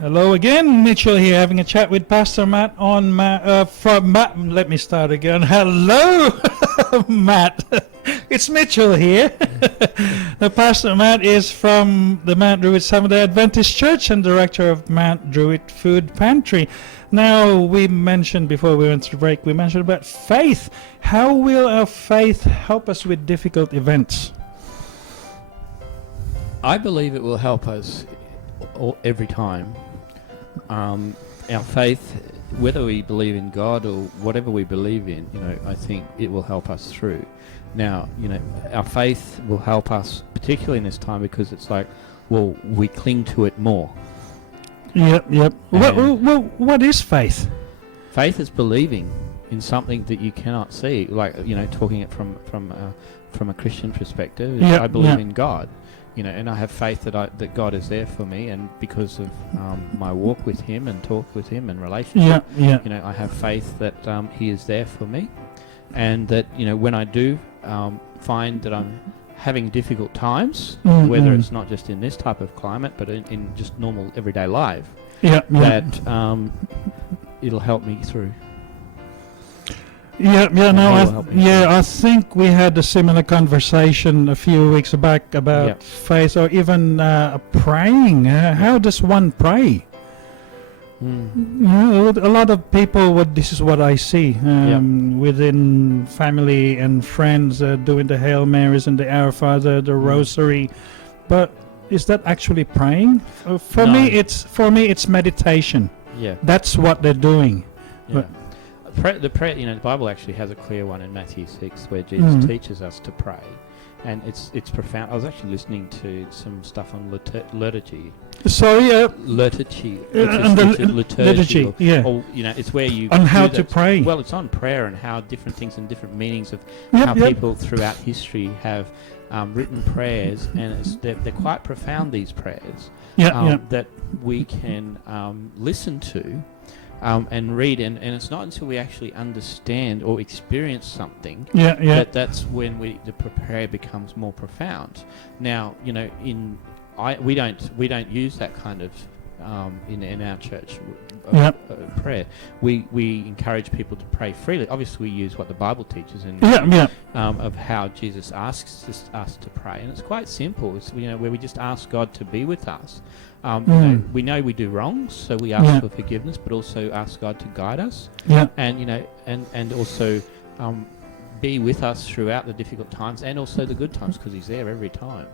Hello again, Mitchell here, having a chat with Pastor Matt on Matt. Let me start again. Hello, Matt. It's Mitchell here. Pastor Matt is from the Mt Druitt Adventist Church and director of Mt Druitt Food Pantry. Now, we mentioned before we went to break, we mentioned about faith. How will our faith help us with difficult events? I believe it will help us every time. Our faith, whether we believe in God or whatever we believe in, I think it will help us through. Now, our faith will help us, particularly in this time, because it's like, well, we cling to it more. Yep. What is faith? Faith is believing in something that you cannot see, like, talking it from a Christian perspective. I believe in God. And I have faith that God is there for me, and because of my walk with Him and talk with Him and relationship, I have faith that He is there for me, and that when I do find that I'm having difficult times, whether it's not just in this type of climate, but in just normal everyday life, that it'll help me through. I think we had a similar conversation a few weeks back about faith, or even praying. How does one pray? A lot of people, this is what I see within family and friends doing the Hail Marys and the Our Father, the Rosary. But is that actually praying? For me, it's meditation. Yeah, that's what they're doing. Yeah. The prayer, the Bible actually has a clear one in Matthew 6 where Jesus teaches us to pray, and it's profound. I was actually listening to some stuff on liturgy. Liturgy. Liturgy. It's where you on how to pray. Well, it's on prayer and how different things and different meanings of how people throughout history have written prayers, and they're quite profound. These prayers that we can listen to. And read, and it's not until we actually understand or experience something that's when the prayer becomes more profound. Now, we don't use that kind of in our church prayer. We encourage people to pray freely. Obviously, we use what the Bible teaches of how Jesus asks us to pray, and it's quite simple. It's where we just ask God to be with us. We know we do wrong, so we ask for forgiveness, but also ask God to guide us, and also be with us throughout the difficult times and also the good times, because He's there every time.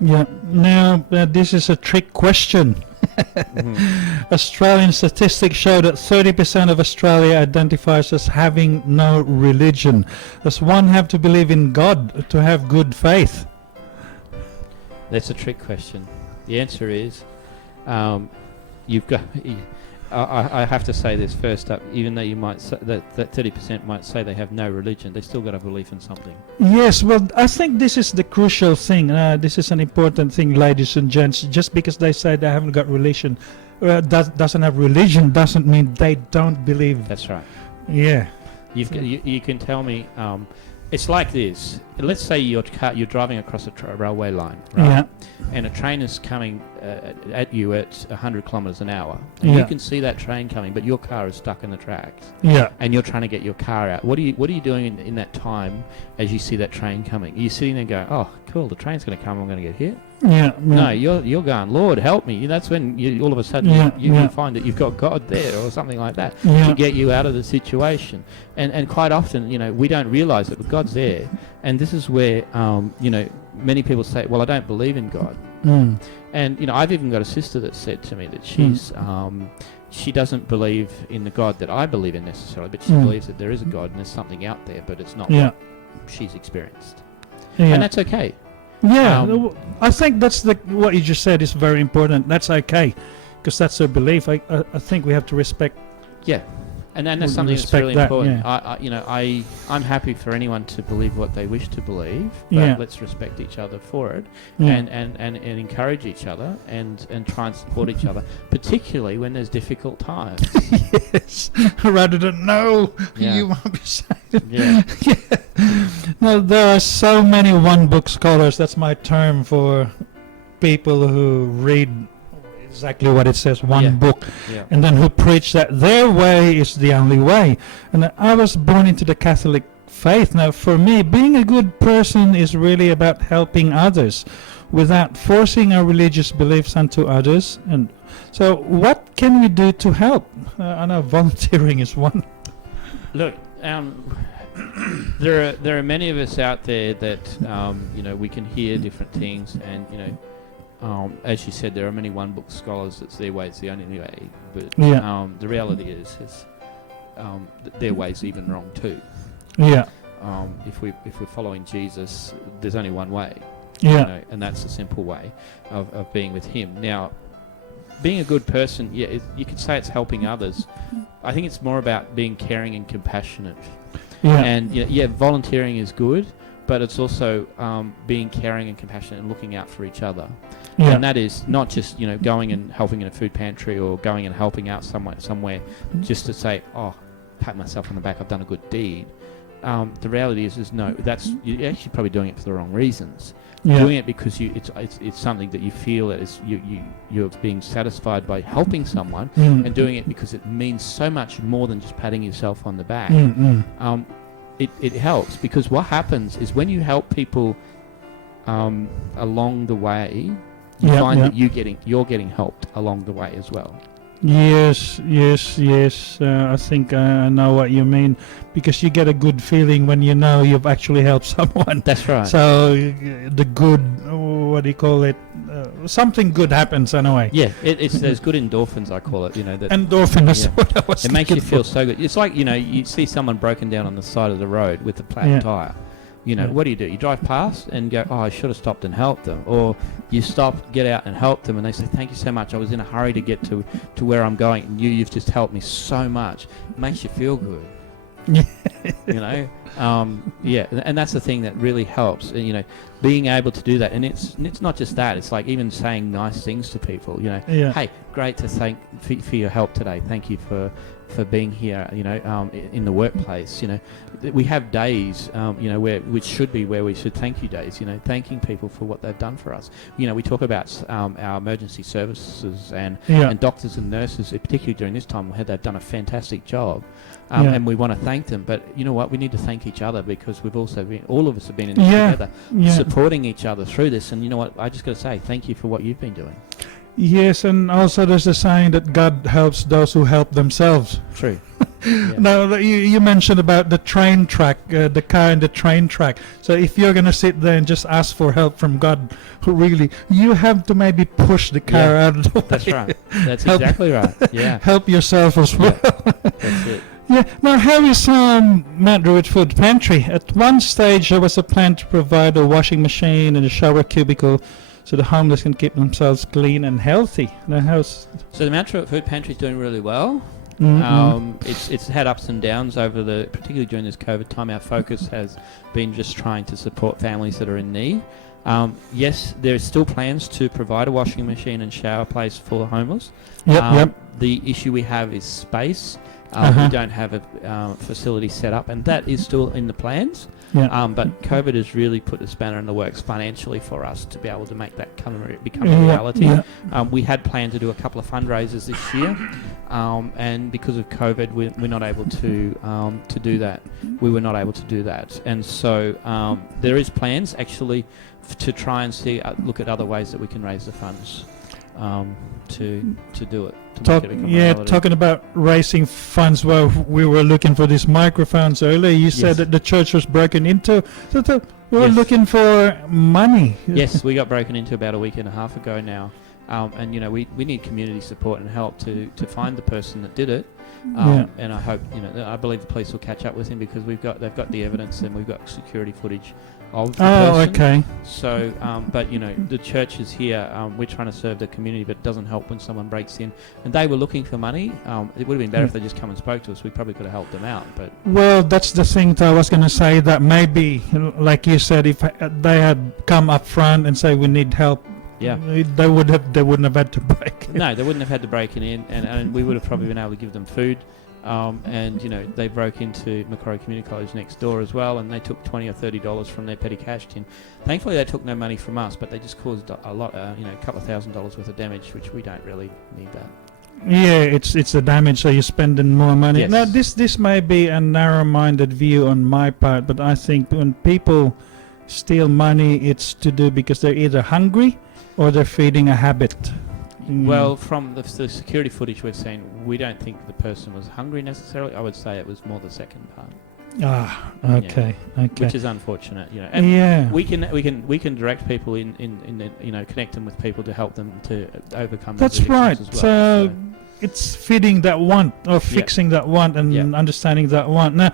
Now, this is a trick question. Australian statistics show that 30% of Australia identifies as having no religion. Does one have to believe in God to have good faith? That's a trick question. The answer is, you've got. I have to say this first up. Even though you might say that 30% might say they have no religion, they still got a belief in something. Yes, well, I think this is the crucial thing. This is an important thing, ladies and gents. Just because they say they haven't got religion, doesn't have religion, doesn't mean they don't believe. That's right. Yeah. You can tell me. It's like this. Let's say you're driving across a railway line, right? And a train is coming at you at 100 kilometres an hour. And you can see that train coming, but your car is stuck in the tracks. And you're trying to get your car out. What are you doing in that time as you see that train coming? Are you sitting there going, oh, cool, the train's going to come, I'm going to get hit? No, you're going, Lord, help me. That's when all of a sudden you find that you've got God there or something like that to get you out of the situation. And quite often, we don't realise it, but God's there. And this is where, many people say, well, I don't believe in God. And, I've even got a sister that said to me that she doesn't believe in the God that I believe in necessarily, but she believes that there is a God and there's something out there, but it's not what she's experienced. And that's okay. I think that's what you just said is very important. That's okay, because that's her belief. I think we have to respect. And that's something that's really important. I'm happy for anyone to believe what they wish to believe, but let's respect each other for it, and encourage each other, and try and support each other, particularly when there's difficult times. Yes, rather than you won't be saved. No, there are so many one-book scholars. That's my term for people who read exactly what it says, one book. Yeah. And then who preach that their way is the only way. And I was born into the Catholic faith. Now, for me, being a good person is really about helping others without forcing our religious beliefs onto others. And so what can we do to help? I know volunteering is one. Look, there are many of us out there that we can hear different things, and as you said, there are many one-book scholars that their way is the only way. But the reality is their way's even wrong too. Yeah. If we're following Jesus, there's only one way. Yeah. And that's the simple way of being with Him. Now, being a good person, you could say it's helping others. I think it's more about being caring and compassionate. Yeah. And volunteering is good, but it's also being caring and compassionate and looking out for each other. Yeah. And that is not just going and helping in a food pantry or going and helping out somewhere just to say, oh, pat myself on the back, I've done a good deed. The reality is no, you're actually probably doing it for the wrong reasons. Yeah. Doing it because it's something that you feel that is you're being satisfied by helping someone, and doing it because it means so much more than just patting yourself on the back. It helps, because what happens is when you help people along the way, you find that you're getting helped along the way as well. Yes. I think I know what you mean, because you get a good feeling when you know you've actually helped someone. That's right. So the good, what do you call it? Something good happens anyway. Yeah, it's there's good endorphins, I call it. That endorphin. That's what I was. It makes you feel so good. It's like you see someone broken down on the side of the road with a flat tire. What do? You drive past and go, oh, I should have stopped and helped them. Or you stop, get out and help them, and they say, thank you so much. I was in a hurry to get to where I'm going, and you've just helped me so much. It makes you feel good. And that's the thing that really helps. Being able to do that, and it's not just that. It's like even saying nice things to people. Hey, great to thank for your help today. Thank you for being here. In the workplace. We have days. Which should be where we should thank you days. Thanking people for what they've done for us. We talk about our emergency services and doctors and nurses, particularly during this time, they've done a fantastic job. And we want to thank them, but you know what? We need to thank each other, because we've also all of us have been in this together, supporting each other through this. And you know what? I just got to say thank you for what you've been doing. Yes, and also there's a saying that God helps those who help themselves. True. Now, you mentioned about the train track, the car and the train track. So if you're going to sit there and just ask for help from God, you have to maybe push the car out of the way. That's right. That's exactly right. Yeah. Help yourself as well. That's it. Yeah. Now, how is Mt Druitt Food Pantry? At one stage, there was a plan to provide a washing machine and a shower cubicle so the homeless can keep themselves clean and healthy. Now, so the Mt Druitt Food Pantry is doing really well. It's had ups and downs particularly during this COVID time. Our focus has been just trying to support families that are in need. Yes, there's still plans to provide a washing machine and shower place for the homeless. The issue we have is space. We don't have a facility set up, and that is still in the plans. But COVID has really put the spanner in the works financially for us to be able to make that become a reality. We had planned to do a couple of fundraisers this year, and because of COVID, we're not able to do that. We were not able to do that, and so there is plans actually to try and look at other ways that we can raise the funds to do it. Talking about raising funds. Well, we were looking for these microphones earlier. You said that the church was broken into. So we were looking for money. Yes, we got broken into about a week and a half ago now. And we need community support and help to find the person that did it. And I hope I believe the police will catch up with him, because they've got the evidence, and we've got security footage of the person. Okay. So, but the church is here. We're trying to serve the community, but it doesn't help when someone breaks in. And they were looking for money. It would have been better if they just come and spoke to us. We probably could have helped them out. But that's the thing that I was going to say. That maybe, like you said, if they had come up front and say we need help. They wouldn't have had to break in. No, they wouldn't have had to break in, and we would have probably been able to give them food. and they broke into Macquarie Community College next door as well, and they took $20 or $30 from their petty cash tin. Thankfully, they took no money from us, but they just caused a lot, a couple of $1,000s worth of damage, which we don't really need that. Yeah, it's the damage, so you're spending more money. Yes. Now, this may be a narrow-minded view on my part, but I think when people steal money, it's to do because they're either hungry or they're feeding a habit. Well, from the security footage we've seen, we don't think the person was hungry necessarily. I would say it was more the second part. Ah, okay, okay. Which is unfortunate, And yeah, we can direct people in connect them with people to help them to overcome. That's right. As well. So it's feeding that want or fixing that want and understanding that want. Now,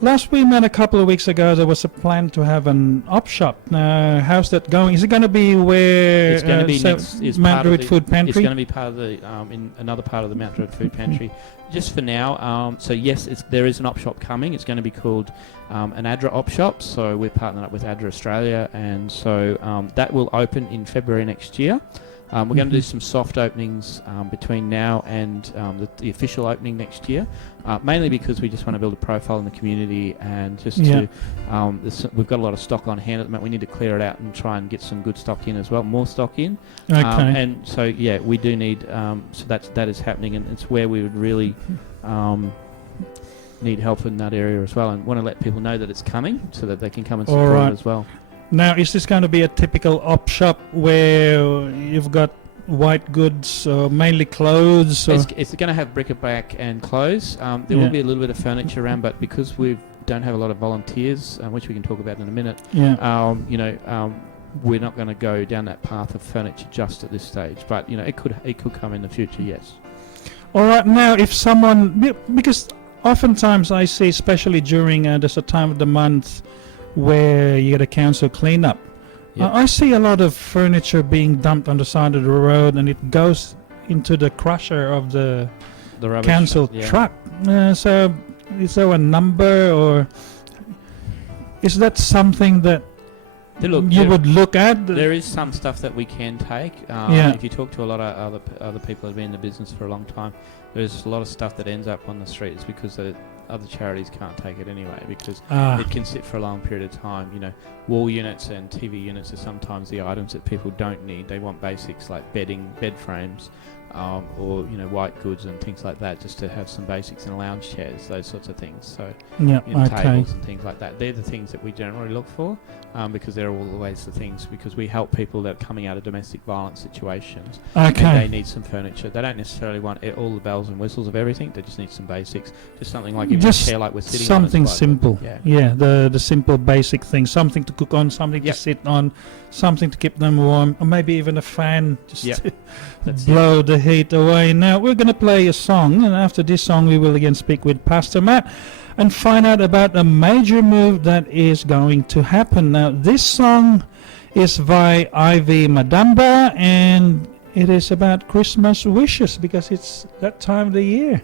last we met a couple of weeks ago, there was a plan to have an op shop. Now, how's that going? Is it going to be where it's going to be Mt Druitt Food Pantry? It's going to be part of the in another part of the Mt Druitt Food Pantry. Just for now. So yes, there is an op shop coming. It's going to be called an ADRA op shop. So we're partnered up with ADRA Australia, and so that will open in February next year. We're going to do some soft openings between now and the official opening next year, mainly because we just want to build a profile in the community and just we've got a lot of stock on hand at the moment. We need to clear it out and try and get some good stock in as well, more stock in. Okay. And so, we do need, so that is happening, and it's where we would really need help in that area as well, and want to let people know that it's coming so that they can come and support it as well. Now, is this going to be a typical op shop where you've got white goods, mainly clothes? It's going to have bric-a-brac and clothes. There will be a little bit of furniture around, but because we don't have a lot of volunteers, which we can talk about in a minute, we're not going to go down that path of furniture just at this stage. But it could come in the future, yes. All right. Now, if someone, because oftentimes I see, especially during there's a time of the month where you get a council cleanup. I see a lot of furniture being dumped on the side of the road, and it goes into the crusher of the council truck. So is there a number, or is that something that you would look at? There is some stuff that we can take. If you talk to a lot of other people that have been in the business for a long time, there's a lot of stuff that ends up on the streets because other charities can't take it anyway, because it can sit for a long period of time. Wall units and TV units are sometimes the items that people don't need. They want basics like bedding, bed frames, or white goods and things like that, just to have some basics in lounge chairs, those sorts of things. So tables and things like that. They're the things that we generally look for, because they're always the things, because we help people that are coming out of domestic violence situations, and they need some furniture. They don't necessarily want all the bells and whistles of everything. They just need some basics, just something like a chair like we're sitting on. Something simple. The simple basic things, something to cook on, something to sit on, something to keep them warm, or maybe even a fan just to blow the heat away. Now we're going to play a song, and after this song we will again speak with Pastor Matt and find out about a major move that is going to happen. Now this song is by Ivee Madamba, and it is about Christmas wishes because it's that time of the year.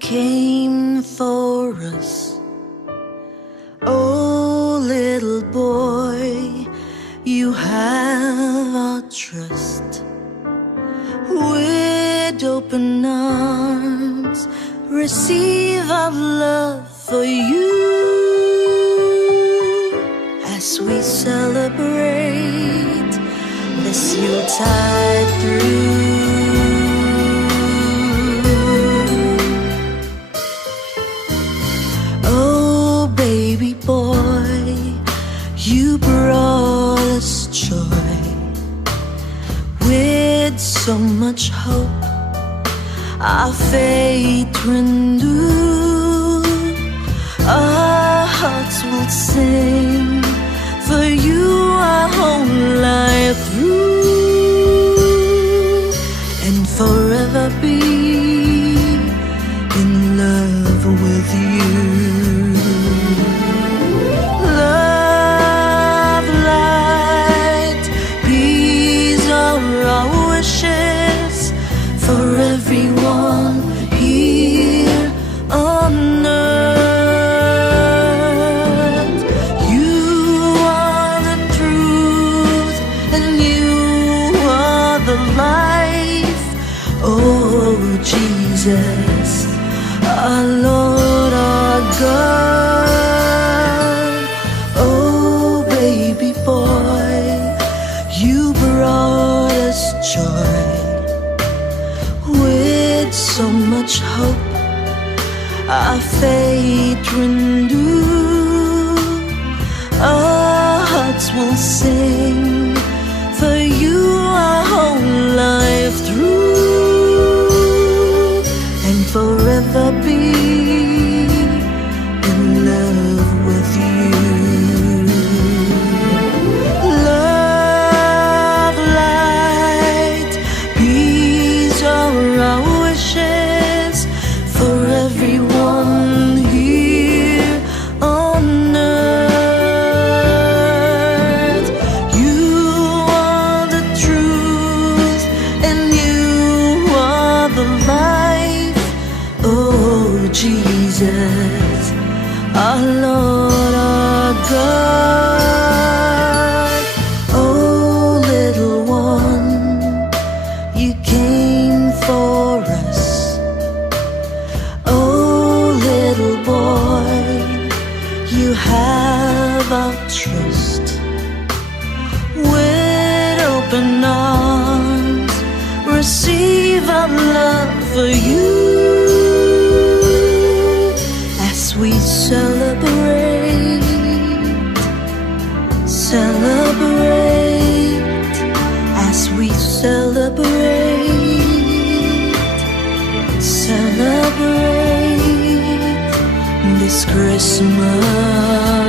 Came for us. Oh, little boy, you have our trust. With open arms, receive our love for you as we celebrate this Yuletide through. You brought us joy with so much hope, our faith renewed. Our hearts will sing for you our whole life through, and forever be in love with you. Jesus, our Lord, our God. Oh, baby boy, you brought us joy with so much hope. Our faith renewed, our hearts will sing for you our whole life through, and forever be in love with you. Love, light, peace are our wishes for everyone here on earth. You are the truth and you are the life. Oh, Jesus, our Lord, our God. Oh, little one, you came for us. Oh, little boy, you have our trust. With open arms, receive our love for you as we celebrate, as we celebrate this Christmas.